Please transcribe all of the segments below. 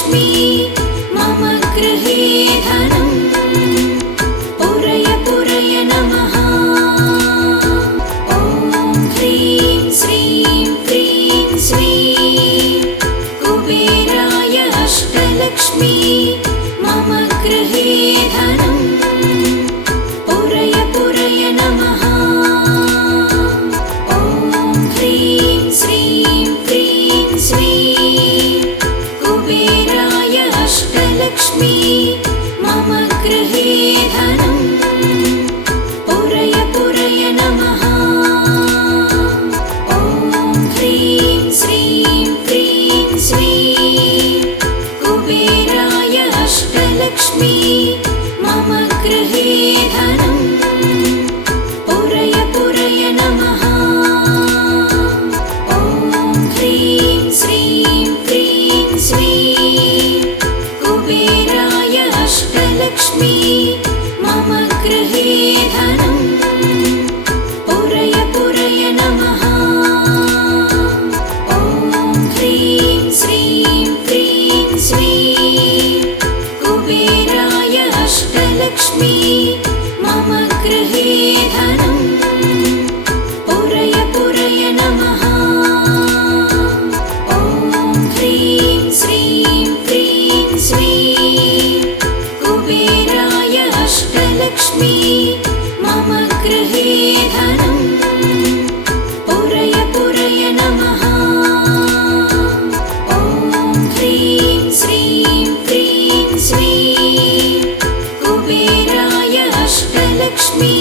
अष्टलक्ष्मी मम गृहे धनम् पूरय पूरय नमः। ॐ ह्रीं श्रीं क्रीं श्रीं कुबेराय अष्टलक्ष्मी मम गृहे धनम् पूरय पूरय नमः। ॐ ह्रीं श्रीं क्रीं श्रीं कुबेराय अष्टलक्ष्मी मम गृहे धनम् पूरय पूरय नमः। ॐ ह्रीं श्रीं क्रीं श्रीं कुबेराय अष्टलक्ष्मी मम गृहे धनम् पूरय पूरय नमः। ॐ ह्रीं श्रीं क्रीं श्रीं कुबेराय अष्टलक्ष्मी मम गृहे धनम् पूरय पूरय नमः। ॐ ह्रीं श्रीं क्रीं श्रीं कुबेराय अष्टलक्ष्मी मम गृहे धनम् पूरय पूरय नमः। ॐ ह्रीं श्रीं क्रीं श्रीं कुबेराय अष्टलक्ष्मी मम गृहे धनम् पूरय पूरय नमः। ॐ ह्रीं श्रीं क्रीं श्रीं कुबेराय अष्टलक्ष्मी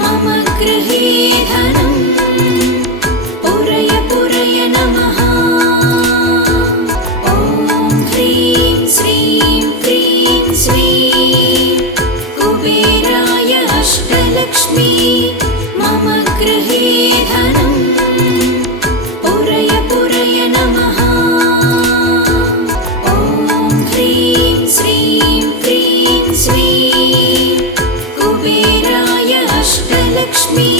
मम गृहे धनम् पूरय पूरय नमः। ॐ ह्रीं श्रीं क्रीं श्रीं कुबेराय अष्टलक्ष्मी मम गृहे धनम् पूरय पूरय नमः। ॐ ह्रीं श्रीं क्रीं श्रीं कुबेराय अष्टलक्ष्मी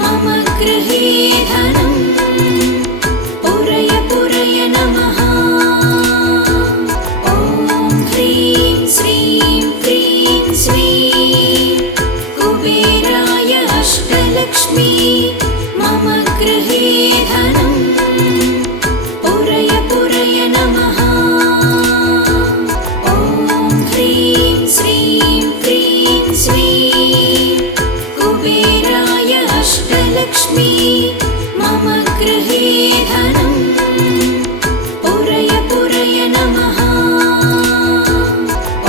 मम गृहे धनम् पूरय पूरय नमः। ॐ ह्रीं श्रीं क्रीं श्रीं कुबेराय अष्टलक्ष्मी मम गृहे धनम् पूरय पूरय नमः। ॐ ह्रीं श्रीं क्रीं श्रीं कुबेराय अष्टलक्ष्मी मम गृहे धनम् पूरय पूरय नमः।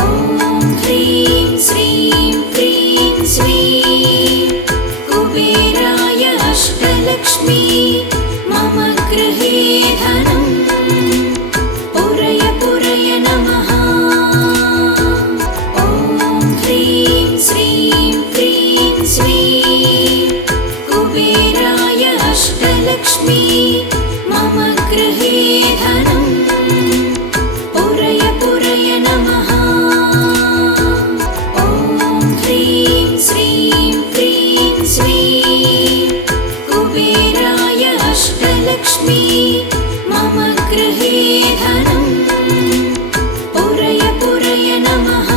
ॐ ह्रीं श्रीं क्रीं श्रीं कुबेराय अष्टलक्ष्मी मम गृहे धनम् पूरय पूरय नमः। ॐ ह्रीं श्रीं क्रीं श्रीं कुबेराय अष्टलक्ष्मी मम गृहे धनम् पूरय पूरय नमः। ॐ ह्रीं श्रीं क्रीं श्रीं कुबेराय अष्टलक्ष्मी मम गृहे धनम् पूरय पूरय नमः।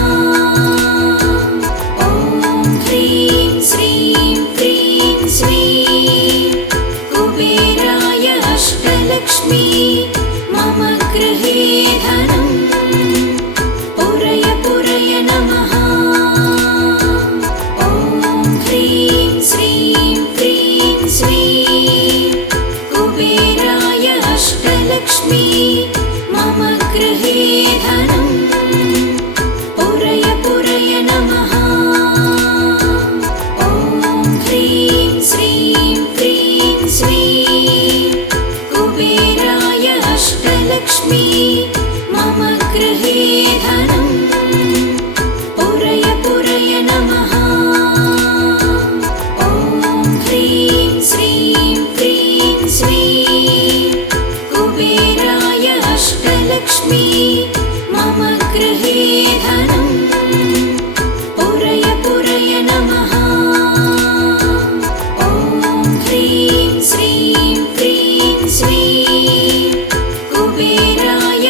ॐ ह्रीं श्रीं क्रीं श्रीं कुबेराय अष्टलक्ष्मी मम गृहे धनम् पूरय पूरय नमः। ॐ ह्रीं श्रीं क्रीं श्रीं कुबेराय अष्टलक्ष्मी मम गृहे धनम् पूरय पूरय नमः। ॐ ह्रीं श्रीं क्रीं श्रीं कुबेराय अष्टलक्ष्मी मम गृहे धनम् पूरय पूरय नमः। ॐ ह्रीं श्रीं क्रीं श्रीं कुबेराय अष्टलक्ष्मी मम गृहे धनम् पूरय पूरय नमः। ॐ ह्रीं श्रीं क्रीं श्रीं कुबेराय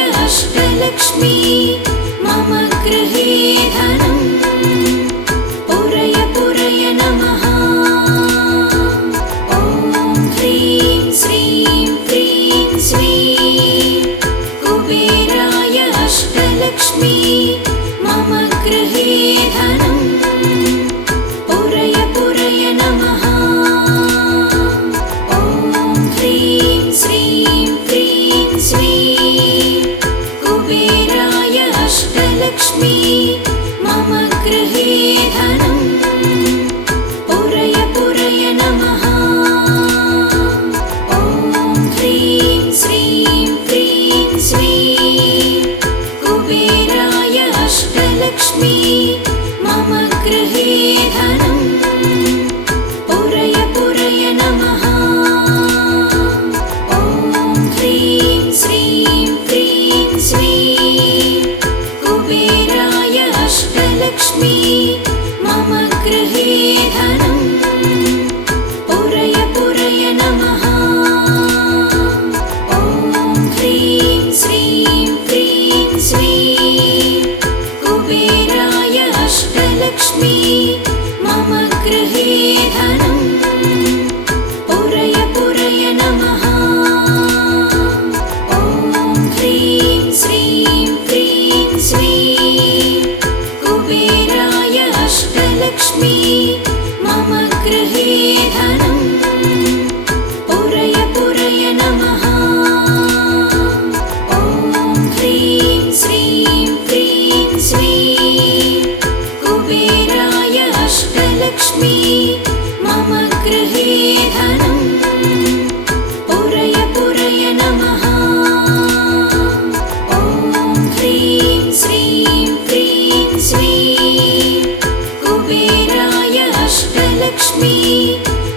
अष्टलक्ष्मी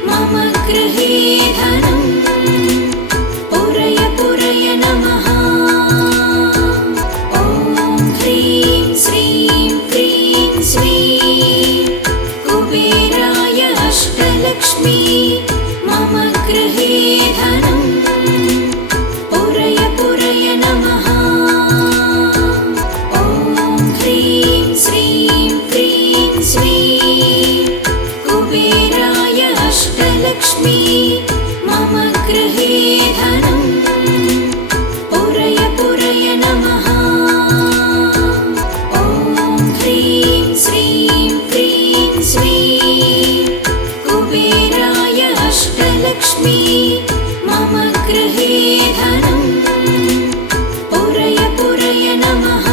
मम गृहे धनम् पुरय पुरय नमः। ॐ ह्रीं श्रीं क्रीं श्रीं कुबेराय अष्टलक्ष्मी मम गृहे धनम् पुरय पुरय नमः। ॐ ह्रीं श्रीं क्रीं श्रीं कुबेराय अष्टलक्ष्मी मम गृहे धनम् पुरय पुरय नमः। ॐ ह्रीं श्रीं क्रीं श्रीं कुबेराय अष्टलक्ष्मी मम गृहे धनम् पुरय पुरय नमः।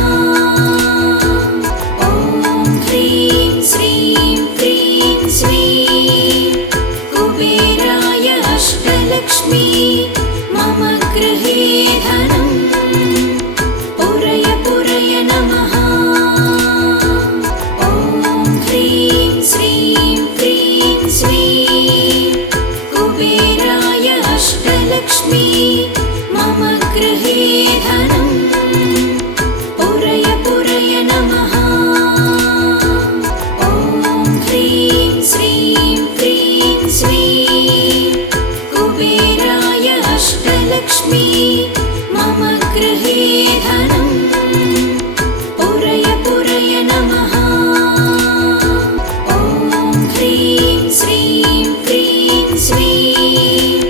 ॐ ह्रीं श्रीं क्रीं श्रीं कुबेराय अष्टलक्ष्मी मम गृहे धनम् पुरय पुरय नमः। ॐ ह्रीं श्रीं क्रीं श्रीं कुबेराय अष्टलक्ष्मी मम गृहे धनम् पुरय पुरय नमः। ॐ ह्रीं श्रीं क्रीं श्रीं कुबेराय अष्टलक्ष्मी मम गृहे धनम् पुरय पुरय नमः। ॐ ह्रीं श्रीं क्रीं श्रीं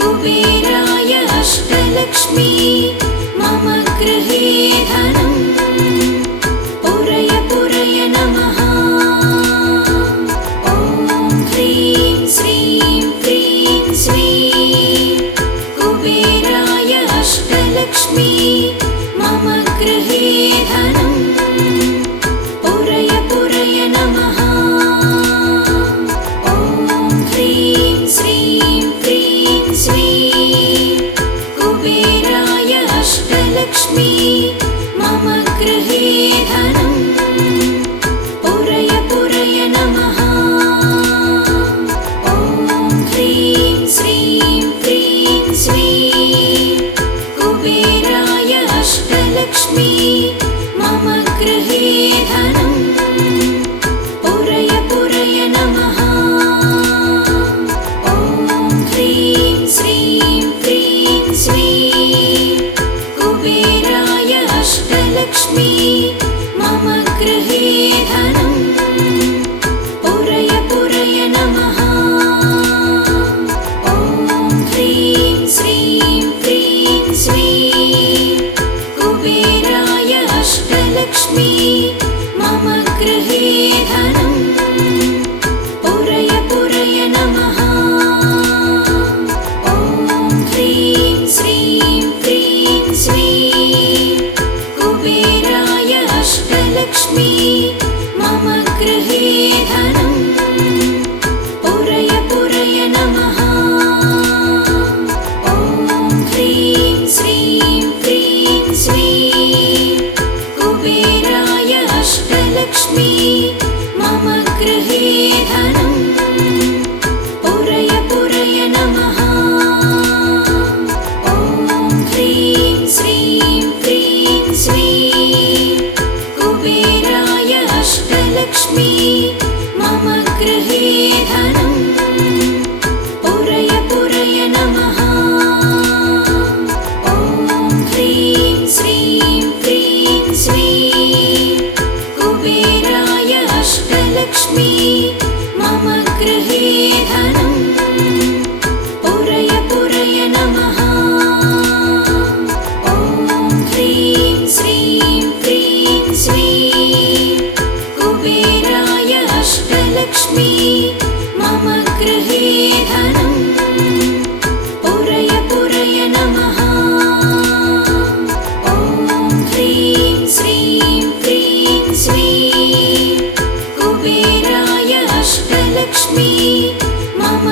कुबेराय अष्टलक्ष्मी मम गृहे धनम् पुरय पुरय नमः। ॐ ह्रीं श्रीं क्रीं श्रीं कुबेराय अष्टलक्ष्मी मम गृहे धनम् पुरय पुरय नमः। ॐ ह्रीं श्रीं क्रीं श्रीं कुबेराय अष्टलक्ष्मी मम गृहे धनम् पुरय पुरय नमः। ॐ ह्रीं श्रीं क्रीं श्रीं कुबेराय अष्टलक्ष्मी मम गृहे धनम् पुरय पुरय नमः। ॐ ह्रीं श्रीं क्रीं श्रीं कुबेराय अष्टलक्ष्मी मम गृहे धनम् पुरय पुरय नमः। ॐ ह्रीं श्रीं क्रीं श्रीं कुबेराय अष्टलक्ष्मी मम गृहे धनम् पुरय पुरय नमः। ॐ ह्रीं श्रीं क्रीं श्रीं कुबेराय अष्टलक्ष्मी मम गृहे धनम् पुरय पुरय नमः। ॐ ह्रीं श्रीं क्रीं श्रीं कुबेराय अष्टलक्ष्मी मम गृहे धनम् पुरय पुरय नमः। ॐ ह्रीं श्रीं क्रीं श्रीं कुबेराय अष्टलक्ष्मी मम गृहे धनम् पुरय पुरय नमः। ॐ ह्रीं श्रीं क्रीं श्रीं कुबेराय अष्टलक्ष्मी मम गृहे धनम् पुरय पुरय नमः। ॐ ह्रीं श्रीं क्रीं श्रीं कुबेराय अष्टलक्ष्मी मम गृहे धनम् पुरय पुरय नमः। ॐ ह्रीं श्रीं क्रीं श्रीं कुबेराय अष्टलक्ष्मी मम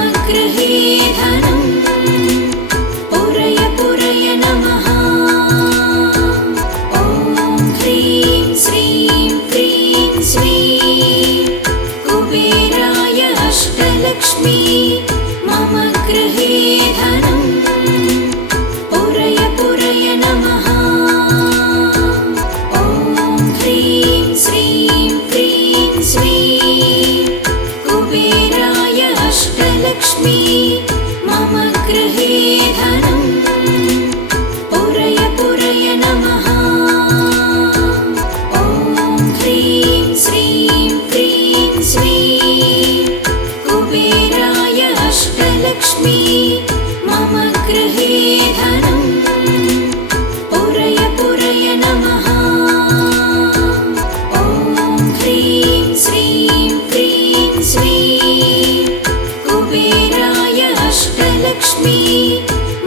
अष्टलक्ष्मी मम गृहे धनं पुरय पुरय नमः। ॐ ह्रीं श्रीं क्रीं श्रीं कुबेराय अष्टलक्ष्मी मम गृहे धनं पुरय पुरय नमः। ॐ ह्रीं श्रीं क्रीं श्रीं कुबेराय अष्टलक्ष्मी मम गृहे धनं पुरय पुरय नमः। ॐ ह्रीं श्रीं क्रीं श्रीं कुबेराय अष्टलक्ष्मी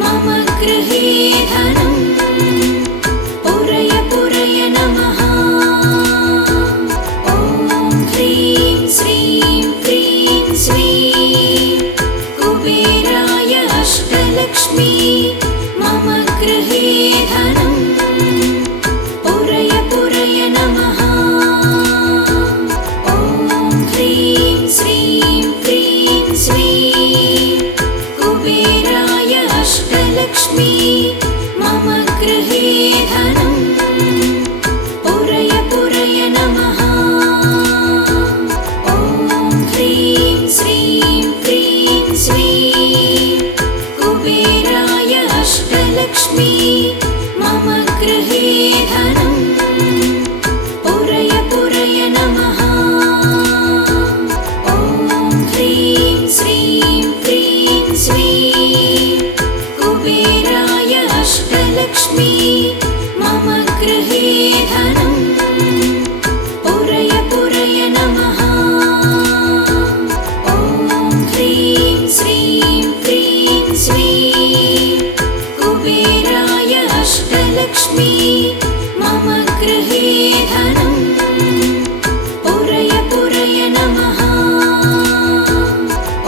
मम गृहे धनं पुरय पुरय नमः। ॐ ह्रीं श्रीं क्रीं श्रीं कुबेराय अष्टलक्ष्मी मम गृहे धनं पुरय पुरय नमः। ॐ ह्रीं श्रीं क्रीं श्रीं कुबेराय अष्टलक्ष्मी मम गृहे धनं पुरय पुरय नमः। ॐ ह्रीं श्रीं क्रीं श्रीं कुबेराय अष्टलक्ष्मी मम गृहे धनं पुरय पुरय नमः। ॐ ह्रीं श्रीं क्रीं श्रीं कुबेराय अष्टलक्ष्मी मम गृहे धनं पुरय पुरय नमः। ॐ ह्रीं श्रीं क्रीं श्रीं कुबेराय अष्टलक्ष्मी मम गृहे धनं पुरय पुरय नमः।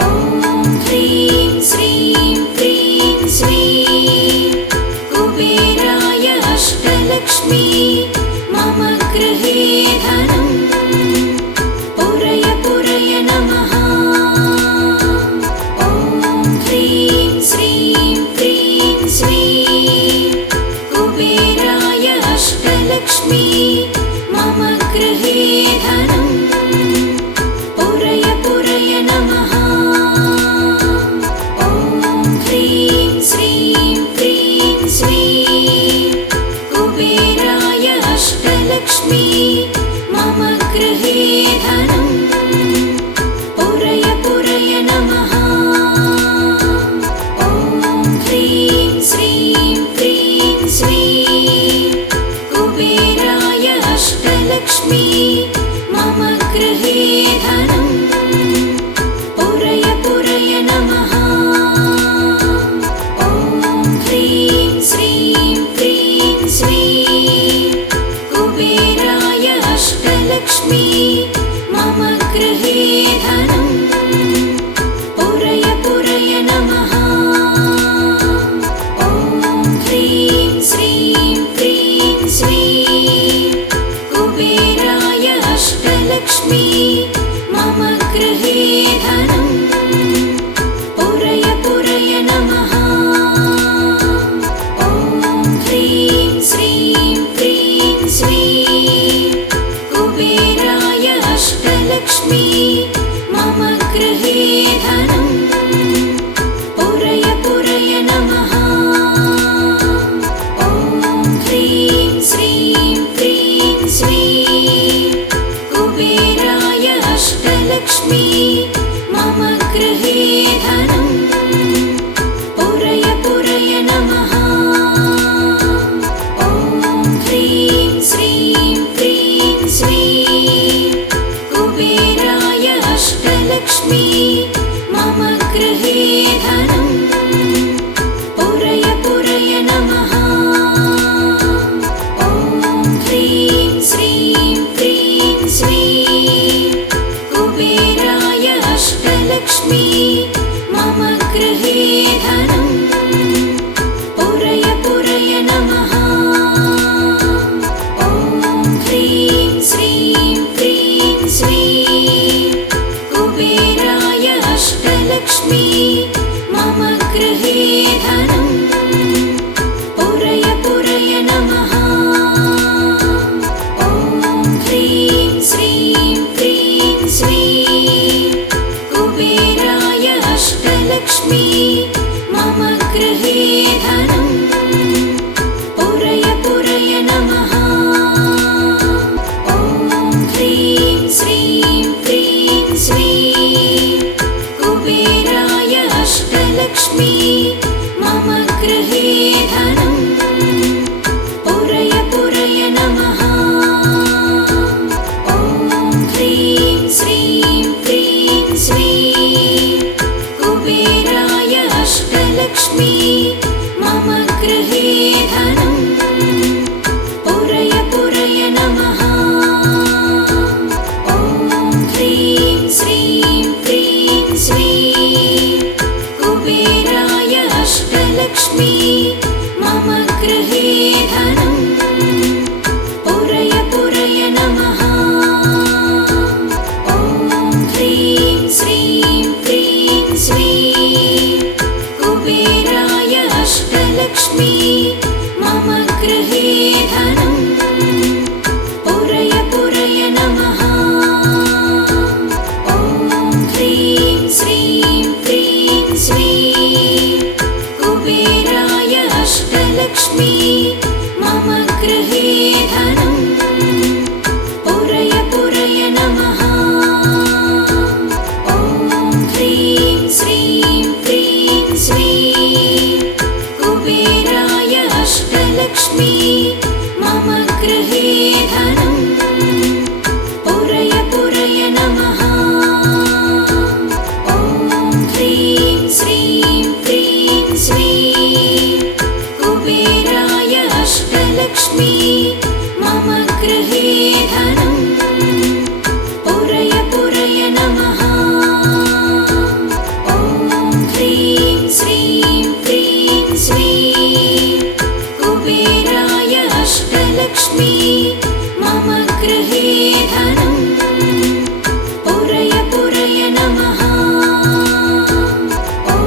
ॐ ह्रीं श्रीं क्रीं श्रीं कुबेराय अष्टलक्ष्मी मम गृहे धनं पुरय पुरय नमः। ॐ ह्रीं श्रीं क्रीं श्रीं कुबेराय अष्टलक्ष्मी मम गृहे धनं पुरय पुरय नमः। ॐ ह्रीं श्रीं क्रीं श्रीं कुबेराय अष्टलक्ष्मी मम गृहे धनं पुरय पुरय नमः। ॐ ह्रीं श्रीं क्रीं श्रीं कुबेराय अष्टलक्ष्मी मम गृहे धनं पुरय पुरय नमः। ॐ ह्रीं श्रीं क्रीं श्रीं कुबेराय अष्टलक्ष्मी मम गृहे धनं पुरय पुरय नमः। ॐ ह्रीं श्रीं क्रीं श्रीं कुबेराय अष्टलक्ष्मी मम गृहे धनं पुरय पुरय नमः। ॐ ह्रीं श्रीं क्रीं श्रीं कुबेराय अष्टलक्ष्मी मम गृहे धनं पुरय पुरय नमः। ॐ ह्रीं श्रीं क्रीं श्रीं कुबेराय अष्टलक्ष्मी मम गृहे धनं पुरय पुरय नमः। ॐ ह्रीं श्रीं क्रीं श्रीं कुबेराय अष्टलक्ष्मी मम गृहे धनं पुरय पुरय नमः। ॐ ह्रीं श्रीं क्रीं श्रीं कुबेराय अष्टलक्ष्मी मम गृहे धनं पुरय पुरय नमः। ॐ ह्रीं श्रीं क्रीं श्रीं कुबेराय अष्टलक्ष्मी मम गृहे धनं पुरय पुरय नमः। ॐ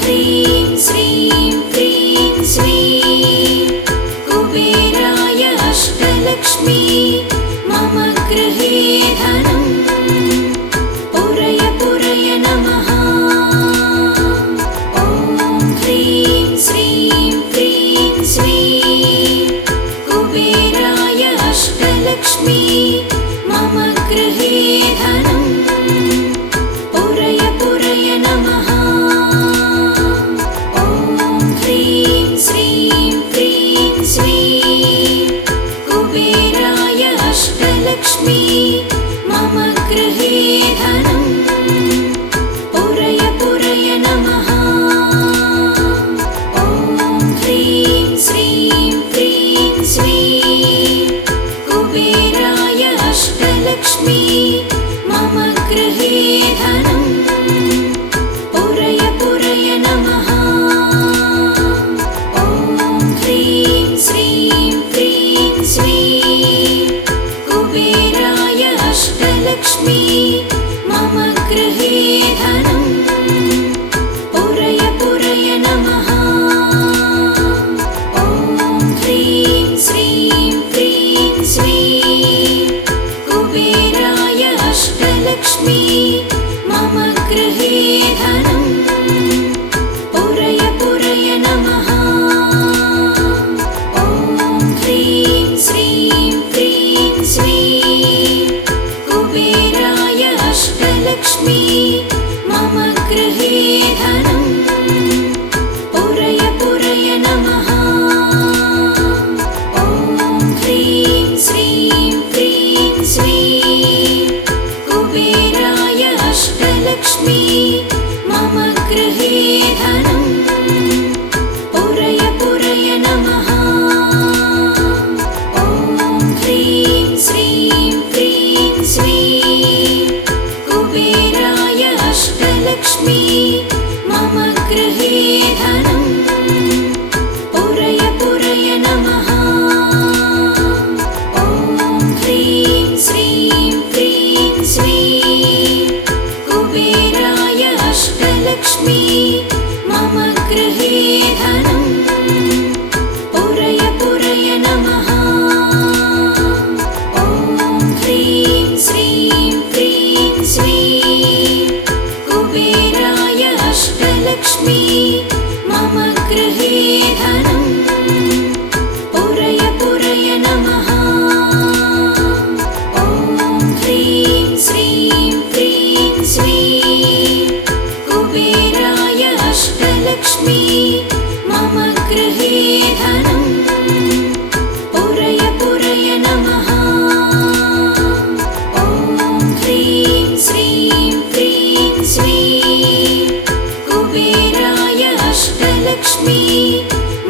ह्रीं श्रीं क्रीं श्रीं कुबेराय अष्टलक्ष्मी मम गृहे धनं पुरय पुरय नमः। ॐ ह्रीं श्रीं क्रीं श्रीं कुबेराय अष्टलक्ष्मी मम गृहे धनं पुरय पुरय नमः। ॐ ह्रीं श्रीं क्रीं श्रीं कुबेराय अष्टलक्ष्मी मम गृहे धनं पुरय पुरय नमः। ॐ ह्रीं श्रीं क्रीं श्रीं कुबेराय अष्टलक्ष्मी मम गृहे धनं पुरय पुरय नमः। ॐ ह्रीं श्रीं क्रीं श्रीं कुबेराय अष्टलक्ष्मी मम गृहे धनं पुरय पुरय नमः। ॐ ह्रीं श्रीं क्रीं श्रीं कुबेराय अष्टलक्ष्मी मम गृहे धनं पुरय पुरय नमः। ॐ ह्रीं श्रीं क्रीं श्रीं कुबेराय अष्टलक्ष्मी मम गृहे धनं पुरय पुरय नमः। ॐ ह्रीं श्रीं क्रीं श्रीं कुबेराय अष्टलक्ष्मी मम गृहे धनं पुरय पुरय नमः। ॐ ह्रीं श्रीं क्रीं श्रीं कुबेराय अष्टलक्ष्मी मम गृहे धनं पुरय पुरय नमः। ॐ ह्रीं श्रीं क्रीं श्रीं कुबेराय अष्टलक्ष्मी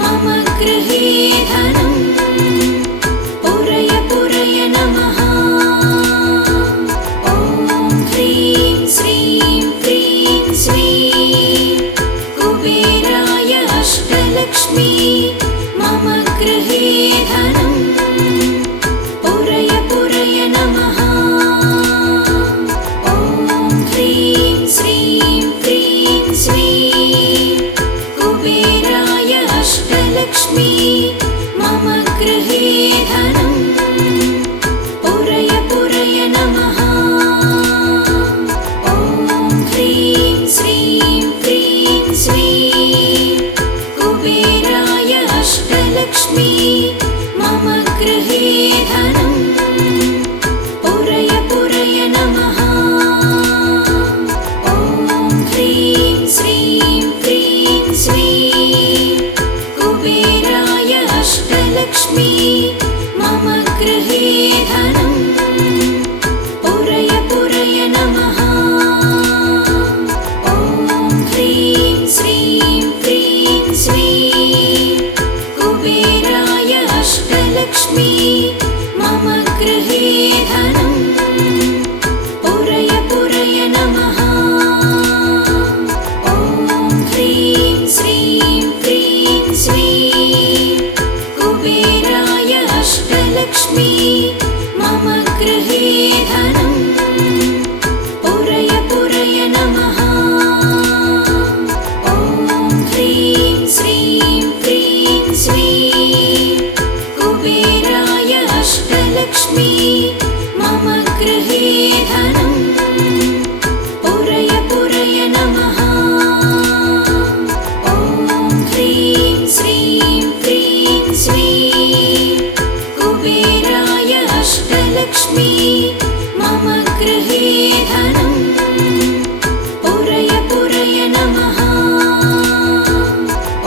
मम गृहे धनं पुरय पुरय नमः। ॐ ह्रीं श्रीं क्रीं श्रीं कुबेराय अष्टलक्ष्मी मम गृहे धनं पुरय पुरय नमः। ॐ ह्रीं श्रीं क्रीं श्रीं कुबेराय अष्टलक्ष्मी मम गृहे धनं पुरय पुरय नमः। ॐ ह्रीं श्रीं क्रीं श्रीं कुबेराय अष्टलक्ष्मी मम गृहे धनं पुरय पुरय नमः। ॐ ह्रीं श्रीं क्रीं श्रीं कुबेराय अष्टलक्ष्मी मम गृहे धनं पुरय पुरय नमः। ॐ ह्रीं श्रीं क्रीं श्रीं कुबेराय अष्टलक्ष्मी मम गृहे धनं पुरय पुरय नमः। ॐ ह्रीं श्रीं क्रीं श्रीं कुबेराय अष्टलक्ष्मी मम गृहे धनं पुरय पुरय नमः। ॐ ह्रीं श्रीं क्रीं श्रीं कुबेराय अष्टलक्ष्मी मम गृहे धनं पुरय पुरय नमः। ॐ ह्रीं श्रीं क्रीं श्रीं कुबेराय अष्टलक्ष्मी मम गृहे धनं पुरय पुरय नमः।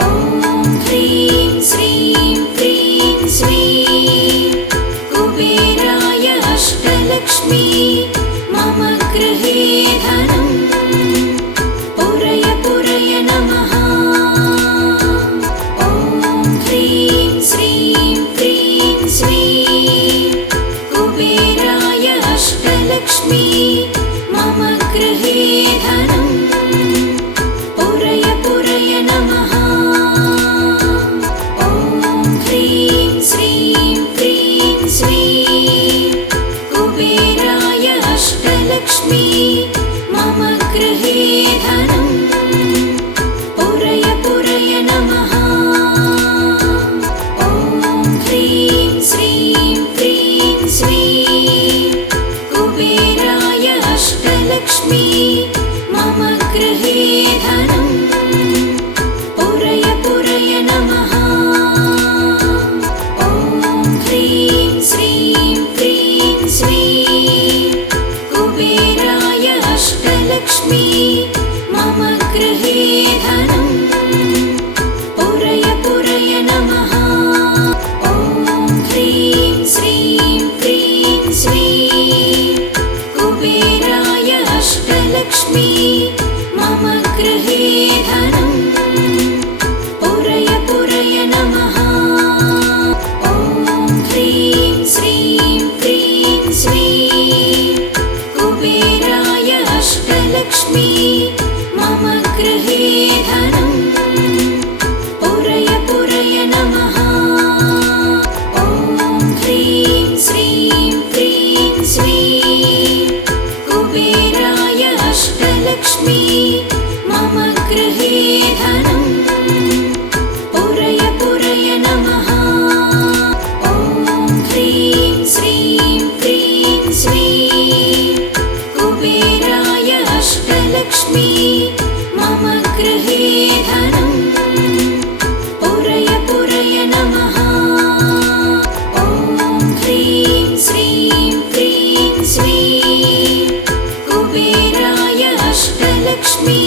ॐ ह्रीं श्रीं क्रीं श्रीं कुबेराय अष्टलक्ष्मी मम गृहे धनं पुरय पुरय नमः। ॐ ह्रीं श्रीं क्रीं श्रीं कुबेराय गृहे धनं पुरय पुरय नमः ॐ ह्रीं श्रीं क्रीं स्वीं कुबेराय अष्टलक्ष्मी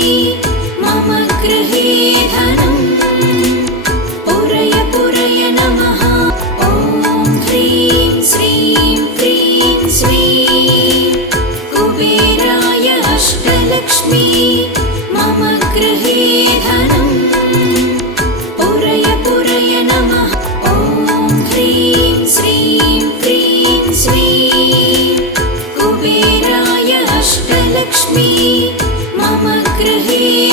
मम गृहे धनं पुरय पुरय नमः ॐ ह्रीं श्रीं क्रीं स्वीं कुबेराय अष्टलक्ष्मी मम गृहे धनं पुरय पुरय नमः ॐ ह्रीं श्रीं क्रीं स्वीं कुबेराय अष्टलक्ष्मी मम गृहे